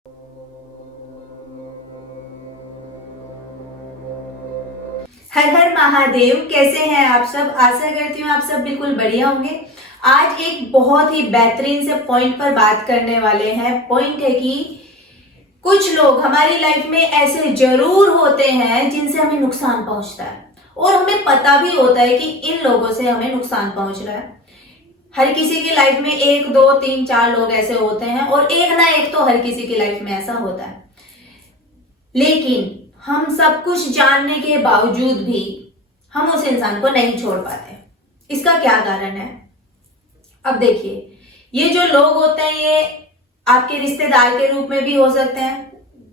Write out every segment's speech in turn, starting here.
हर हर महादेव। कैसे हैं आप सब? आशा करती हूँ आप सब बिल्कुल बढ़िया होंगे। आज एक बहुत ही बेहतरीन से पॉइंट पर बात करने वाले हैं। पॉइंट है कि कुछ लोग हमारी लाइफ में ऐसे जरूर होते हैं जिनसे हमें नुकसान पहुंचता है और हमें पता भी होता है कि इन लोगों से हमें नुकसान पहुंच रहा है। हर किसी की लाइफ में एक दो तीन चार लोग ऐसे होते हैं और एक ना एक तो हर किसी की लाइफ में ऐसा होता है। लेकिन हम सब कुछ जानने के बावजूद भी हम उस इंसान को नहीं छोड़ पाते। इसका क्या कारण है? अब देखिए, ये जो लोग होते हैं ये आपके रिश्तेदार के रूप में भी हो सकते हैं,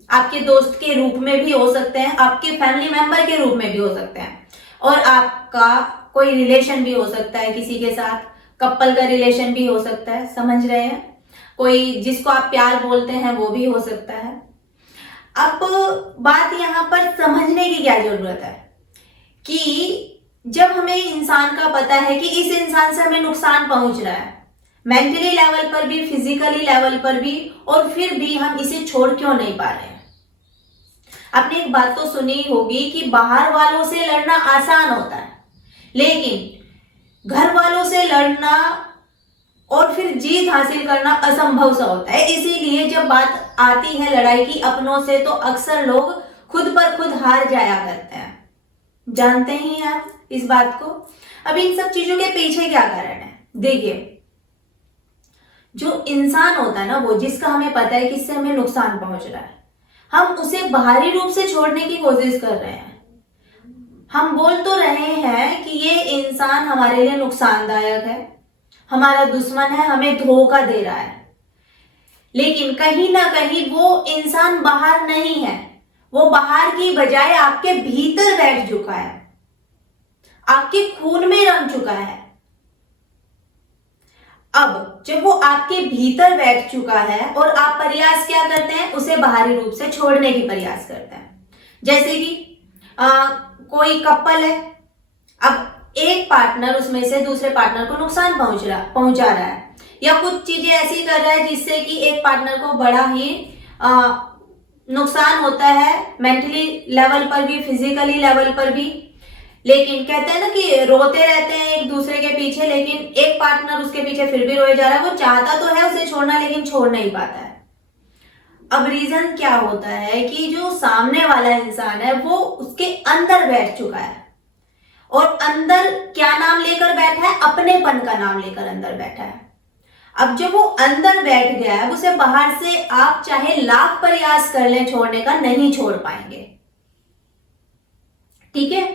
आपके दोस्त के रूप में भी हो सकते हैं, आपके फैमिली मेंबर के रूप में भी हो सकते हैं और आपका कोई रिलेशन भी हो सकता है किसी के साथ। कपल का रिलेशन भी हो सकता है, समझ रहे हैं? कोई जिसको आप प्यार बोलते हैं वो भी हो सकता है। अब बात यहां पर समझने की क्या जरूरत है कि जब हमें इंसान का पता है कि इस इंसान से हमें नुकसान पहुंच रहा है, मेंटली लेवल पर भी, फिजिकली लेवल पर भी, और फिर भी हम इसे छोड़ क्यों नहीं पा रहे हैं। आपने एक बात तो सुनी होगी कि बाहर वालों से लड़ना आसान होता है, लेकिन घर वालों से लड़ना और फिर जीत हासिल करना असंभव सा होता है। इसीलिए जब बात आती है लड़ाई की अपनों से तो अक्सर लोग खुद पर खुद हार जाया करते हैं। जानते ही आप इस बात को। अब इन सब चीजों के पीछे क्या कारण है? देखिए, जो इंसान होता है ना, वो जिसका हमें पता है कि इससे हमें नुकसान पहुंच रहा है, हम उसे बाहरी रूप से छोड़ने की कोशिश कर रहे हैं। हम बोल तो रहे हैं कि ये इंसान हमारे लिए नुकसानदायक है, हमारा दुश्मन है, हमें धोखा दे रहा है, लेकिन कहीं ना कहीं वो इंसान बाहर नहीं है। वो बाहर की बजाय आपके भीतर बैठ चुका है, आपके खून में रम चुका है। अब जब वो आपके भीतर बैठ चुका है और आप प्रयास क्या करते हैं? उसे बाहरी रूप से छोड़ने की प्रयास करते हैं। जैसे कि कोई कपल है, अब एक पार्टनर उसमें से दूसरे पार्टनर को नुकसान पहुंचा रहा है या कुछ चीजें ऐसी कर रहा है जिससे कि एक पार्टनर को बड़ा ही नुकसान होता है, मेंटली लेवल पर भी, फिजिकली लेवल पर भी। लेकिन कहते हैं ना कि रोते रहते हैं एक दूसरे के पीछे, लेकिन एक पार्टनर उसके पीछे फिर भी रोए जा रहा है। वो चाहता तो है उसे छोड़ना, लेकिन छोड़ नहीं पाता है। अब रीजन क्या होता है कि जो सामने वाला इंसान है वो उसके अंदर बैठ चुका है, और अंदर क्या नाम लेकर बैठा है? अपनेपन का नाम लेकर अंदर बैठा है। अब जब वो अंदर बैठ गया है, उसे बाहर से आप चाहे लाख प्रयास कर लें छोड़ने का, नहीं छोड़ पाएंगे। ठीक है?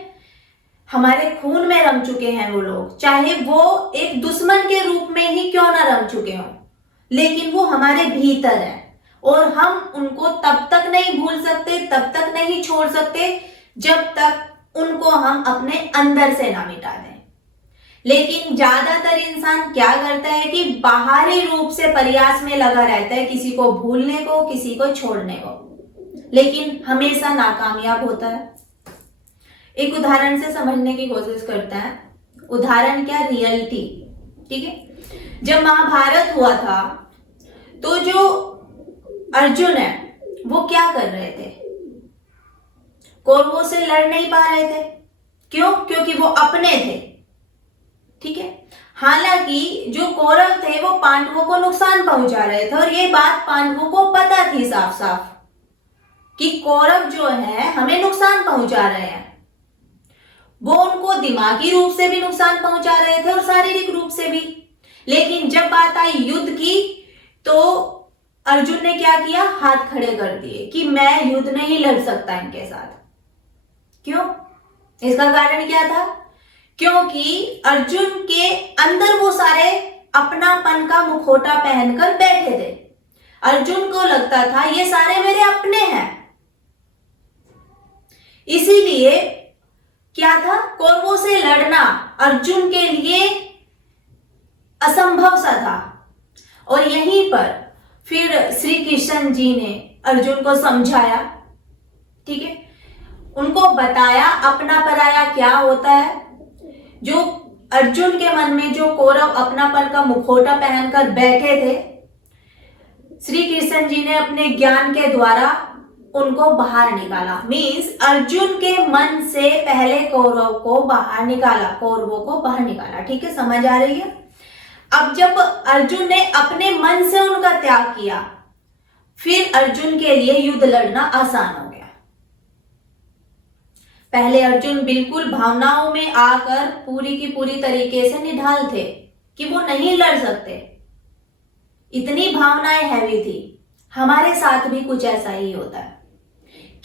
हमारे खून में रम चुके हैं वो लोग, चाहे वो एक दुश्मन के रूप में ही क्यों ना रम चुके हों, लेकिन वो हमारे भीतर है और हम उनको तब तक नहीं भूल सकते, तब तक नहीं छोड़ सकते जब तक उनको हम अपने अंदर से ना मिटा दें। लेकिन ज्यादातर इंसान क्या करता है कि बाहरी रूप से प्रयास में लगा रहता है, किसी को भूलने को, किसी को छोड़ने को, लेकिन हमेशा नाकामयाब होता है। एक उदाहरण से समझने की कोशिश करते हैं। उदाहरण क्या? रियलिटी। ठीक है? जब महाभारत हुआ था तो जो अर्जुन है वो क्या कर रहे थे? कौरवों से लड़ नहीं पा रहे थे। क्यों? क्योंकि वो अपने थे। ठीक है? हालांकि जो कौरव थे वो पांडवों को नुकसान पहुंचा रहे थे और ये बात पांडवों को पता थी साफ साफ कि कौरव जो है हमें नुकसान पहुंचा रहे हैं। वो उनको दिमागी रूप से भी नुकसान पहुंचा रहे थे और शारीरिक रूप से भी। लेकिन जब बात आई युद्ध की तो अर्जुन ने क्या किया? हाथ खड़े कर दिए कि मैं युद्ध नहीं लड़ सकता इनके साथ। क्यों? इसका कारण क्या था? क्योंकि अर्जुन के अंदर वो सारे अपनापन का मुखौटा पहनकर बैठे थे। अर्जुन को लगता था ये सारे मेरे अपने हैं। इसीलिए क्या था? कौरवों से लड़ना अर्जुन के लिए असंभव सा था। और यहीं पर फिर श्री कृष्ण जी ने अर्जुन को समझाया। ठीक है? उनको बताया अपना पराया क्या होता है। जो अर्जुन के मन में जो कौरव अपनापन का मुखौटा पहनकर बैठे थे, श्री कृष्ण जी ने अपने ज्ञान के द्वारा उनको बाहर निकाला। मीन्स अर्जुन के मन से पहले कौरव को बाहर निकाला, कौरवों को बाहर निकाला। ठीक है, समझ आ रही है? अब जब अर्जुन ने अपने मन से उनका त्याग किया, फिर अर्जुन के लिए युद्ध लड़ना आसान हो गया। पहले अर्जुन बिल्कुल भावनाओं में आकर पूरी की पूरी तरीके से निढाल थे कि वो नहीं लड़ सकते, इतनी भावनाएं हैवी थी। हमारे साथ भी कुछ ऐसा ही होता है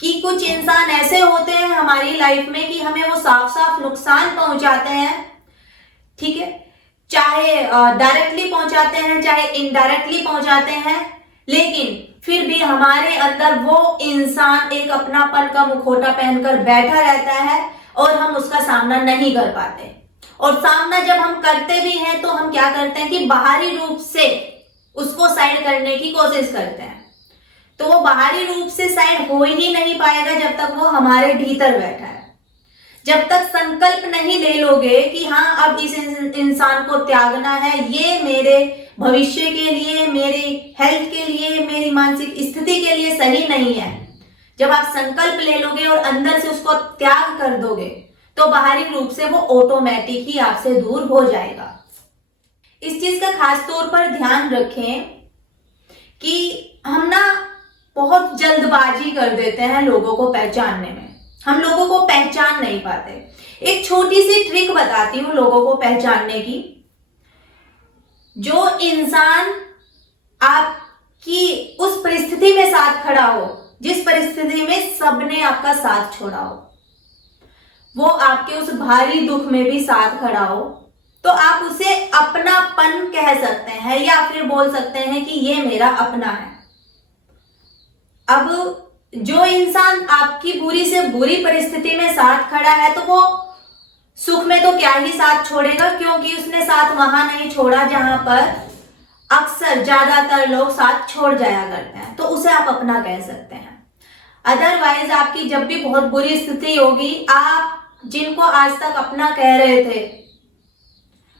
कि कुछ इंसान ऐसे होते हैं हमारी लाइफ में कि हमें वो साफ साफ नुकसान पहुंचाते हैं। ठीक है, चाहे डायरेक्टली पहुंचाते हैं, चाहे इनडायरेक्टली पहुंचाते हैं, लेकिन फिर भी हमारे अंदर वो इंसान एक अपनापन का मुखौटा पहनकर बैठा रहता है और हम उसका सामना नहीं कर पाते। और सामना जब हम करते भी हैं तो हम क्या करते हैं कि बाहरी रूप से उसको साइड करने की कोशिश करते हैं। तो वो बाहरी रूप से साइड हो ही नहीं पाएगा जब तक वो हमारे भीतर बैठा है। जब तक संकल्प नहीं ले लोगे कि हाँ अब इस इंसान को त्यागना है, ये मेरे भविष्य के लिए, मेरे हेल्थ के लिए, मेरी मानसिक स्थिति के लिए सही नहीं है, जब आप संकल्प ले लोगे और अंदर से उसको त्याग कर दोगे तो बाहरी रूप से वो ऑटोमेटिक ही आपसे दूर हो जाएगा। इस चीज का खास तौर पर ध्यान रखें कि हम ना बहुत जल्दबाजी कर देते हैं लोगों को पहचानने में, हम लोगों को पहचान नहीं पाते। एक छोटी सी ट्रिक बताती हूं लोगों को पहचानने की। जो इंसान आपकी उस परिस्थिति में साथ खड़ा हो, जिस परिस्थिति में सबने आपका साथ छोड़ा हो, वो आपके उस भारी दुख में भी साथ खड़ा हो, तो आप उसे अपनापन कह सकते हैं या फिर बोल सकते हैं कि ये मेरा अपना है। अब जो इंसान आपकी बुरी से बुरी परिस्थिति में साथ खड़ा है तो वो सुख में तो क्या ही साथ छोड़ेगा, क्योंकि उसने साथ वहां नहीं छोड़ा जहां पर अक्सर ज्यादातर लोग साथ छोड़ जाया करते हैं, तो उसे आप अपना कह सकते हैं। अदरवाइज आपकी जब भी बहुत बुरी स्थिति होगी, आप जिनको आज तक अपना कह रहे थे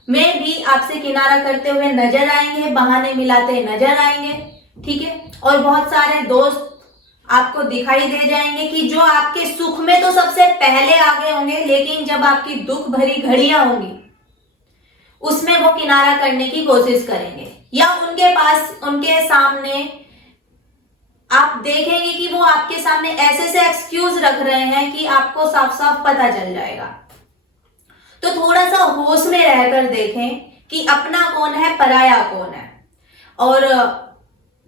में भी आपसे किनारा करते हुए नजर आएंगे, बहाने मिलाते नजर आएंगे। ठीक है, और बहुत सारे दोस्त आपको दिखाई दे जाएंगे कि जो आपके सुख में तो सबसे पहले आगे होंगे, लेकिन जब आपकी दुख भरी घड़ियां होंगी उसमें वो किनारा करने की कोशिश करेंगे, या उनके सामने आप देखेंगे कि वो आपके सामने ऐसे से एक्सक्यूज रख रहे हैं कि आपको साफ साफ पता चल जाएगा। तो थोड़ा सा होश में रहकर देखें कि अपना कौन है, पराया कौन है। और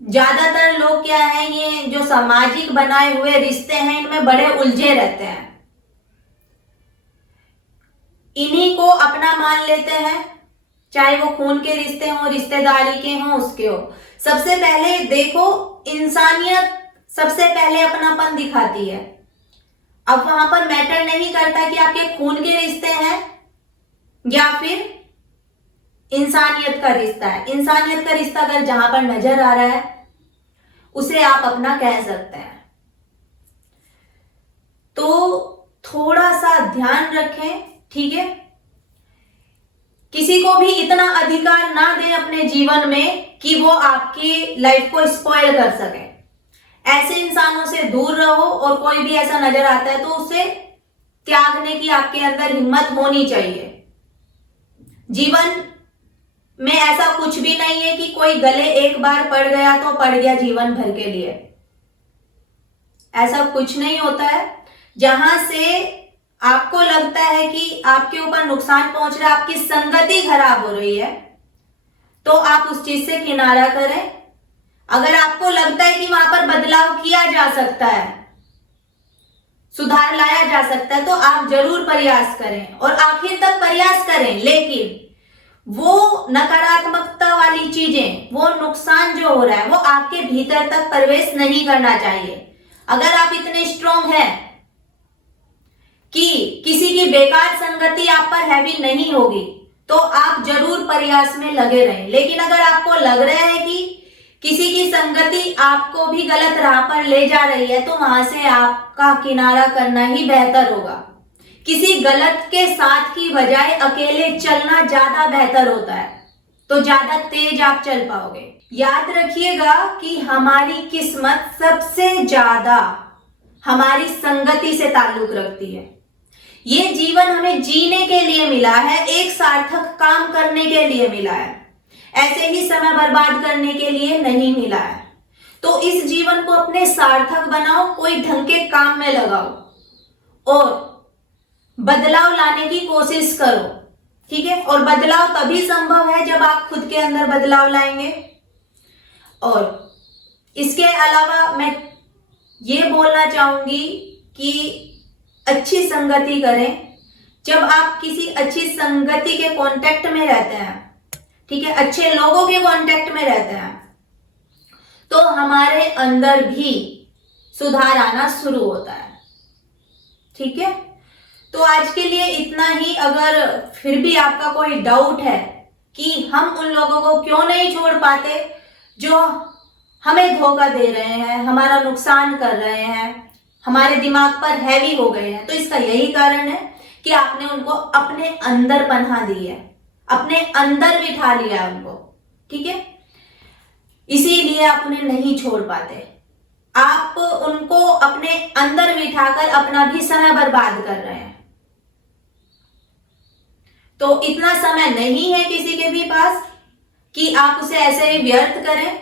ज्यादातर लोग क्या है, ये जो सामाजिक बनाए हुए रिश्ते हैं इनमें बड़े उलझे रहते हैं, इन्हीं को अपना मान लेते हैं, चाहे वो खून के रिश्ते हों, रिश्तेदारी के हों, उसके हो। सबसे पहले देखो, इंसानियत सबसे पहले अपनापन दिखाती है। अब वहां पर मैटर नहीं करता कि आपके खून के रिश्ते हैं या फिर इंसानियत का रिश्ता है। इंसानियत का रिश्ता अगर जहां पर नजर आ रहा है उसे आप अपना कह सकते हैं। तो थोड़ा सा ध्यान रखें, ठीक है। किसी को भी इतना अधिकार ना दें अपने जीवन में कि वो आपकी लाइफ को स्पॉइल कर सके। ऐसे इंसानों से दूर रहो, और कोई भी ऐसा नजर आता है तो उसे त्यागने की आपके अंदर हिम्मत होनी चाहिए। जीवन में ऐसा कुछ भी नहीं है कि कोई गले एक बार पड़ गया तो पड़ गया जीवन भर के लिए, ऐसा कुछ नहीं होता है। जहां से आपको लगता है कि आपके ऊपर नुकसान पहुंच रहा है, आपकी संगति खराब हो रही है, तो आप उस चीज से किनारा करें। अगर आपको लगता है कि वहां पर बदलाव किया जा सकता है, सुधार लाया जा सकता है, तो आप जरूर प्रयास करें और आखिर तक प्रयास करें। लेकिन वो नकारात्मकता वाली चीजें, वो नुकसान जो हो रहा है, वो आपके भीतर तक प्रवेश नहीं करना चाहिए। अगर आप इतने स्ट्रांग हैं कि किसी की बेकार संगति आप पर हैवी नहीं होगी, तो आप जरूर प्रयास में लगे रहें। लेकिन अगर आपको लग रहा है कि किसी की संगति आपको भी गलत राह पर ले जा रही है, तो वहां से आपका किनारा करना ही बेहतर होगा। किसी गलत के साथ की बजाय अकेले चलना ज्यादा बेहतर होता है। तो ज्यादा तेज आप चल पाओगे। याद रखिएगा कि हमारी किस्मत सबसे ज्यादा हमारी संगति से ताल्लुक रखती है। ये जीवन हमें जीने के लिए मिला है, एक सार्थक काम करने के लिए मिला है, ऐसे ही समय बर्बाद करने के लिए नहीं मिला है। तो इस जीवन को अपने सार्थक बनाओ, कोई ढंग के काम में लगाओ और बदलाव लाने की कोशिश करो, ठीक है। और बदलाव तभी संभव है जब आप खुद के अंदर बदलाव लाएंगे। और इसके अलावा मैं ये बोलना चाहूंगी कि अच्छी संगति करें। जब आप किसी अच्छी संगति के कांटेक्ट में रहते हैं, ठीक है, अच्छे लोगों के कांटेक्ट में रहते हैं, तो हमारे अंदर भी सुधार आना शुरू होता है, ठीक है। तो आज के लिए इतना ही। अगर फिर भी आपका कोई डाउट है कि हम उन लोगों को क्यों नहीं छोड़ पाते जो हमें धोखा दे रहे हैं, हमारा नुकसान कर रहे हैं, हमारे दिमाग पर हैवी हो गए हैं, तो इसका यही कारण है कि आपने उनको अपने अंदर पनाह दी है, अपने अंदर बिठा लिया उनको, ठीक है। इसीलिए आप उन्हें नहीं छोड़ पाते। आप उनको अपने अंदर बिठाकर अपना भी समय बर्बाद कर रहे हैं। तो इतना समय नहीं है किसी के भी पास कि आप उसे ऐसे ही व्यर्थ करें।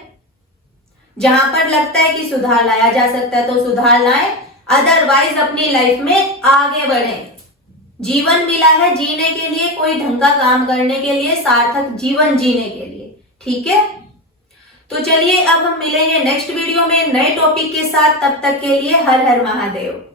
जहां पर लगता है कि सुधार लाया जा सकता है तो सुधार लाएं, अदरवाइज अपनी लाइफ में आगे बढ़ें। जीवन मिला है जीने के लिए, कोई ढंग का काम करने के लिए, सार्थक जीवन जीने के लिए, ठीक है। तो चलिए अब हम मिलेंगे नेक्स्ट वीडियो में नए टॉपिक के साथ। तब तक के लिए हर हर महादेव।